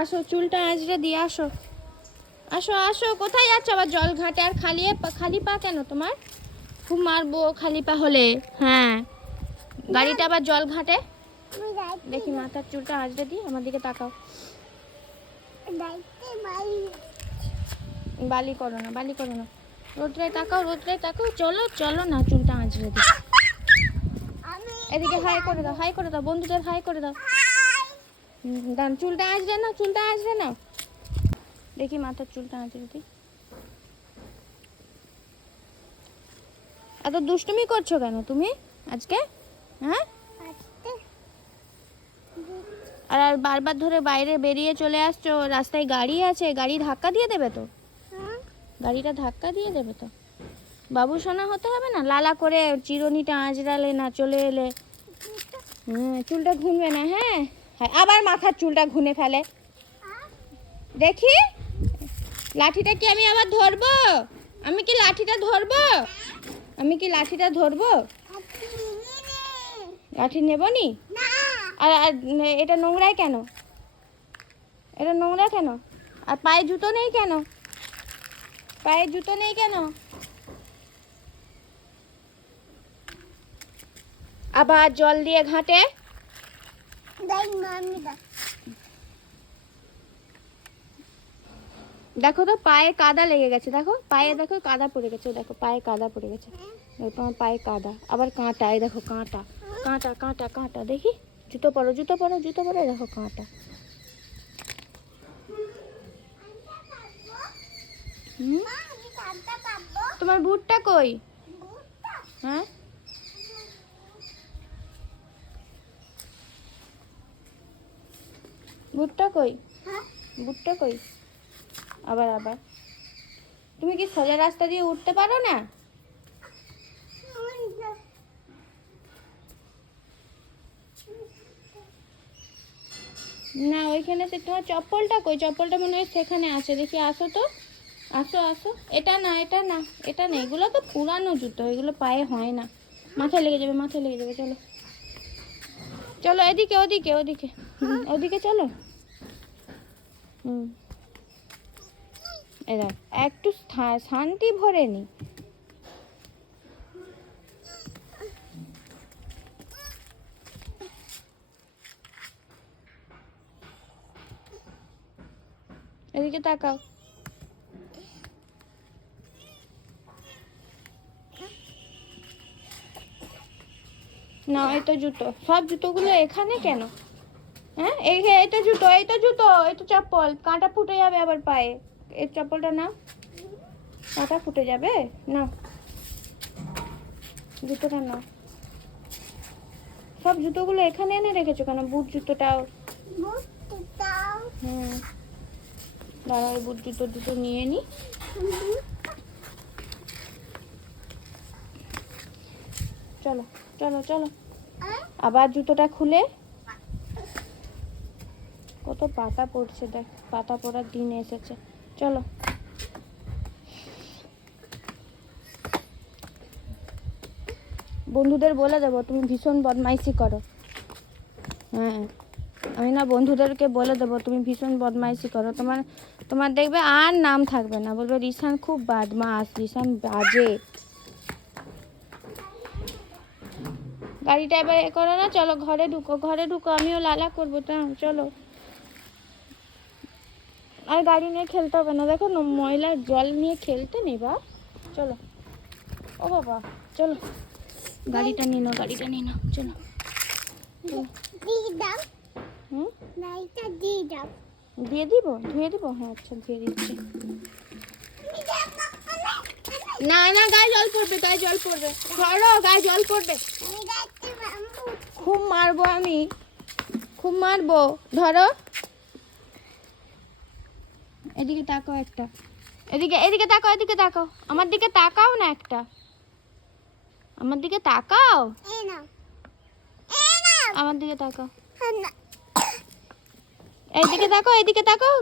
আসো, চুলটা আঁচড়ে দিয়ে আসো। আসো আসো, কোথায় যাচ্ছ আবার? জল ঘাটে? আর খালি পা কেন তোমার? খুব মারবো খালি পা হলে। হ্যাঁ, গাড়িটা আবার জল ঘাটে। দেখি মাথার চুলটা আঁচড়ে দিই, আমার দিকে তাকাও। বালি করো না, বালি করো না, রোদ্রে তাকাও, রোদ্রে তাকাও। চলো চলো না, চুলটা আঁচড়ে দিই। এদিকে হাই করে দাও, হাই করে দাও, বন্ধুদের হাই করে দাও। দাম, চুলটা আঁচড়ে নাও, চুলটা আঁচড়ে নাও। দেখি মাথার চুলটা আঁচড়ে দিই। এত দুষ্টুমি করছো কেন তুমি আজকে? হ্যাঁ, আর বারবার ধরে বাইরে বেরিয়ে চলে আসছো। রাস্তায় গাড়ি আছে, গাড়ি ধাক্কা দিয়ে দেবে তো। গাড়িটা ধাক্কা দিয়ে দেবে তো। বাবু সোনা হতে হবে না? লালা করে চিরুনিটা আঁচড়ালে না, চলে এলে। চুলটা ঘুরবে না। হ্যাঁ, আবার মাথার চুলটা ঘুনে ফেলে। দেখি, লাঠিটা কি আমি আবার ধরবো? আমি কি লাঠিটা ধরবো? আমি কি লাঠিটা ধরবো? লাঠি নেব নি? আর এটা নোংরায় কেন? এটা নোংরা কেন? আর পায়ে জুতো নেই কেন? পায়ে জুতো নেই কেন? আবার জল দিয়ে ঘাটে। দেখো তো, পায়ে কাদা লেগে গেছে। দেখো পায়ে, দেখো কাদা পড়ে গেছে। দেখো পায়ে কাদা পড়ে গেছে। তোমার পায়ে কাদা, আবার কাঁটা। এই দেখো কাঁটা, কাঁটা কাঁটা কাঁটা। দেখি, জুতো পরো, জুতো পরো, জুতো পরো। দেখো কাঁটা। তোমার বুটটা কই? হ্যাঁ, বুটটা কই? বুটটা কই? আবার আবার তুমি কি সোজা রাস্তা দিয়ে উঠতে পারো না? না, ওইখানে তোমার চপ্পলটা কই? চপ্পলটা মনে হয় সেখানে আছে। দেখি, আসো তো, আসো আসো। এটা না, এটা না, এটা না, এগুলো তো পুরানো জুতো, এগুলো পায়ে হয় না। মাথায় লেগে যাবে, মাথায় লেগে যাবে। চলো চলো, এদিকে, ওদিকে, ওদিকে, ওদিকে চলো। এরা একটু শান্তি ভরে নি। এদিকে তাকাও। না, এই তো জুতো। সব জুতোগুলো এখানে কেন? হ্যাঁ, এই তো জুতো, এই তো জুতো, এই তো চপ্পল। কাঁটা ফুটে যাবে আবার পায়ে। এই চপ্পলটা নাও, কাঁটা ফুটে যাবে। না, জুতোটা নাও। সব জুতোগুলো এখানে এনে রেখেছো কেন? বুট জুতোটাও। দাঁড়াও, বুট জুতো দুটো নিয়ে নি। চলো চলো চলো। আবার জুতোটা খুলে। কত পাতা পড়ছে দেখ, পাতা পড়ার দিন এসেছে। চলো। বন্ধুদের বলে দেবো তুমি ভীষণ বদমাইশি করো। হ্যাঁ, আমি না বন্ধুদেরকে বলে দেবো তুমি ভীষণ বদমাইশি করো। তোমার দেখবে আর নাম থাকবে না, বলবে রিসান খুব বদমাস, রিসান বাজে। গাড়িটা এবার এ করো না। চলো ঘরে ঢুকো, ঘরে ঢুকো, আমিও লালা করবো তো। চলো। আর গাড়ি নিয়ে খেলতে হবে না। দেখো ময়লার জল নিয়ে খেলতে নেই বা। চলো, ও বাবা, চলো। গাড়িটা নিয়ে নাও, গাড়িটা নিয়ে নাও। চলো। দিয়ে দিব, ধুয়ে দিব। হ্যাঁ, আচ্ছা, ধুয়ে দিচ্ছি। না না, গায়ে জল পড়বে, গায়ে জল পড়বে। ধরো, গায়ে জল পড়বে। খুব মারবো আমি, খুব মারবো। ধরো। এদিকে তাকাও একটা। এদিকে, এদিকে তাকাও, এদিকে তাকাও। আমার দিকে তাকাও না একটা। আমার দিকে তাকাও। আমার দিকে তাকাও। এইদিকে তাকাও, এইদিকে তাকাও।